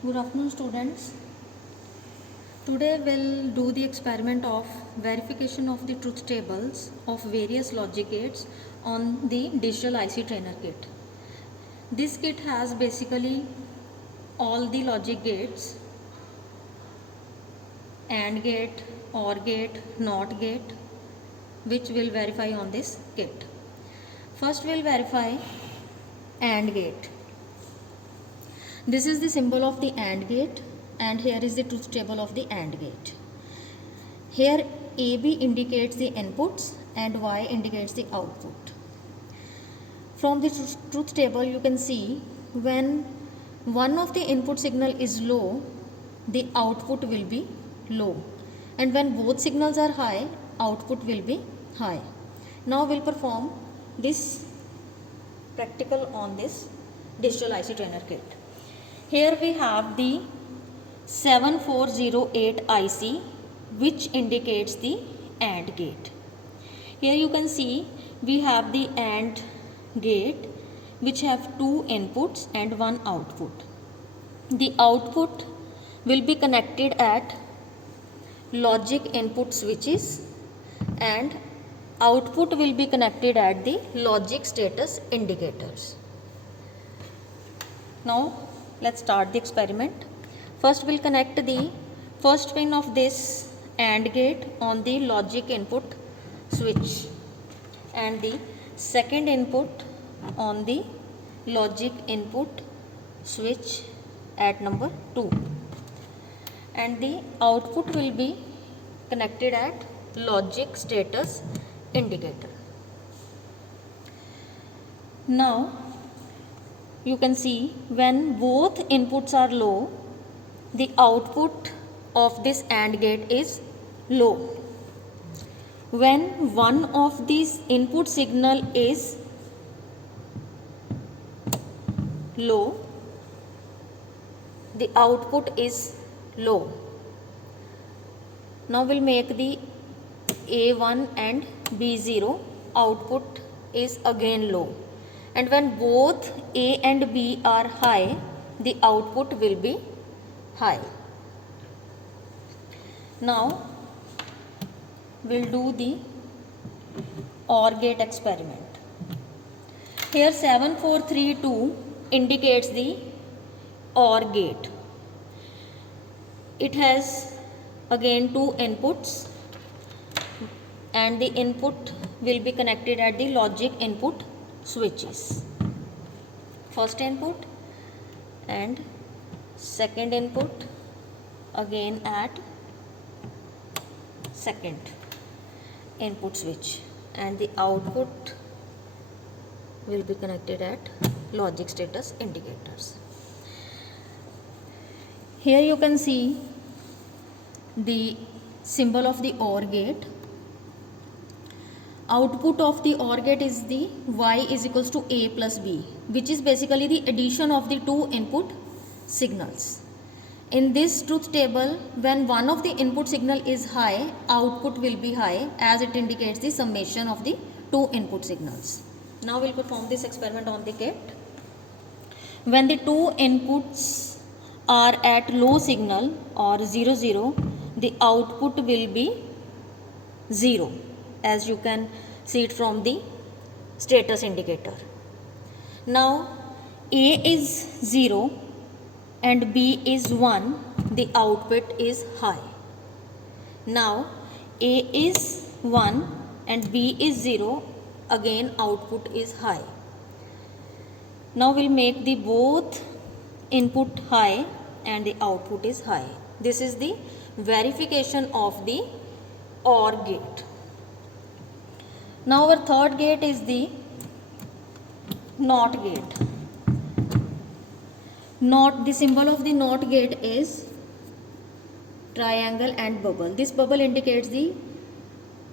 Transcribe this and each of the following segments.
Good afternoon, students. Today we'll do the experiment of verification of the truth tables of various logic gates on the digital IC trainer kit. This kit has basically all the logic gates: AND gate, OR gate, NOT gate, which we'll verify on this kit. First we'll verify AND gate. This is the symbol of the AND gate, and here is the truth table of the AND gate. Here AB indicates the inputs and Y indicates the output. From the truth table you can see when one of the input signal is low, the output will be low, and when both signals are high, output will be high. Now we'll perform this practical on this digital IC trainer kit. Here we have the 7408 IC, which indicates the AND gate. Here you can see we have the AND gate, which have two inputs and one output. The output will be connected at logic input switches and output will be connected at the logic status indicators. Now let's start the experiment. First we'll connect the first pin of this AND gate on the logic input switch and the second input on the logic input switch at number 2, and the output will be connected at logic status indicator. Now you can see when both inputs are low, the output of this AND gate is low. When one of these input signal is low, the output is low. Now we'll make the A1 and B0, output is again low, and when both A and B are high, the output will be high. Now we'll do the OR gate experiment. Here 7432 indicates the OR gate. It has again two inputs, and the input will be connected at the logic input switches. First input and second input again at second input switch, and the output will be connected at logic status indicators. Here you can see the symbol of the OR gate. Output of the OR gate is the Y is equals to A plus B, which is basically the addition of the two input signals. In this truth table, when one of the input signal is high, output will be high, as it indicates the summation of the two input signals. Now we'll perform this experiment on the kit. When the two inputs are at low signal or 0 0, the output will be 0, as you can see it from the status indicator. Now A is 0 and B is 1, the output is high. Now A is 1 and B is 0, again output is high. Now we'll make the both input high and the output is high. This is the verification of the OR gate. Now our third gate is the NOT gate. The symbol of the NOT gate is triangle and bubble. This bubble indicates the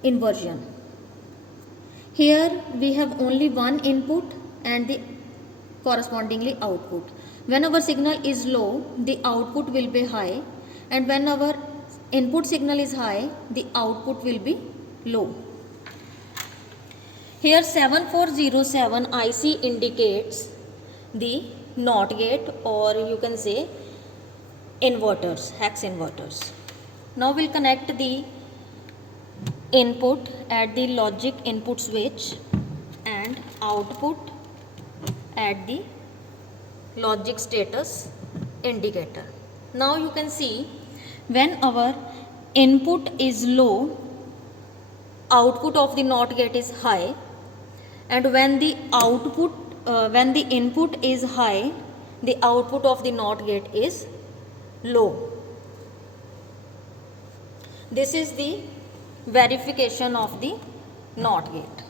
inversion. Here we have only one input and the correspondingly output. When our signal is low, the output will be high, and when our input signal is high, the output will be low. Here 7407 IC indicates the NOT gate, or you can say inverters, hex inverters. Now we'll connect the input at the logic input switch and output at the logic status indicator. Now you can see when our input is low, output of the NOT gate is high, and when the input is high, the output of the NOT gate is low. This is the verification of the NOT gate.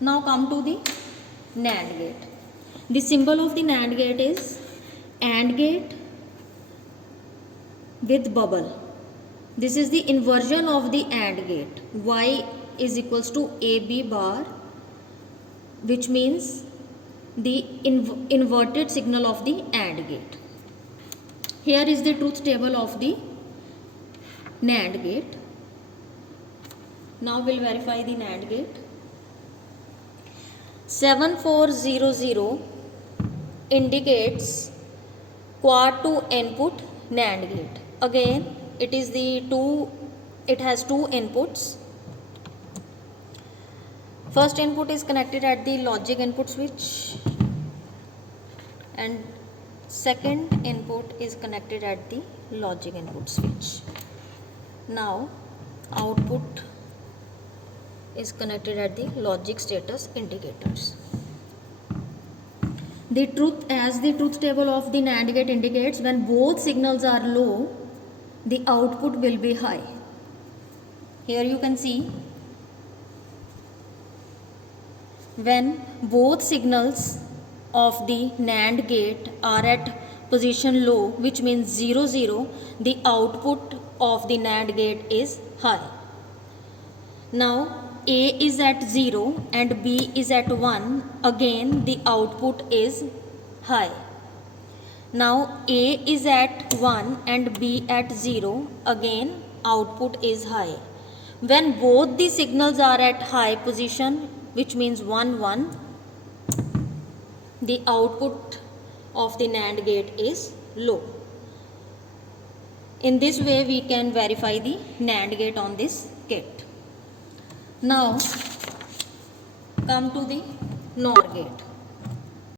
Now come to the NAND gate. The symbol of the NAND gate is AND gate with bubble. This is the inversion of the AND gate. Y is equals to AB bar, which means the inverted signal of the AND gate. Here is the truth table of the NAND gate. Now we'll verify the NAND gate. 7400 indicates quad 2 input NAND gate. Again, it has two inputs. First input is connected at the logic input switch and second input is connected at the logic input switch. Now output is connected at the logic status indicators. The truth table of the NAND gate indicates, when both signals are low, the output will be high. Here you can see when both signals of the NAND gate are at position low, which means 0 0, the output of the NAND gate is high. Now A is at 0 and B is at 1, again the output is high. Now A is at 1 and B at 0, again output is high. When both the signals are at high position, which means 1 1, the output of the NAND gate is low. In this way we can verify the NAND gate on this gate. Now come to the NOR gate.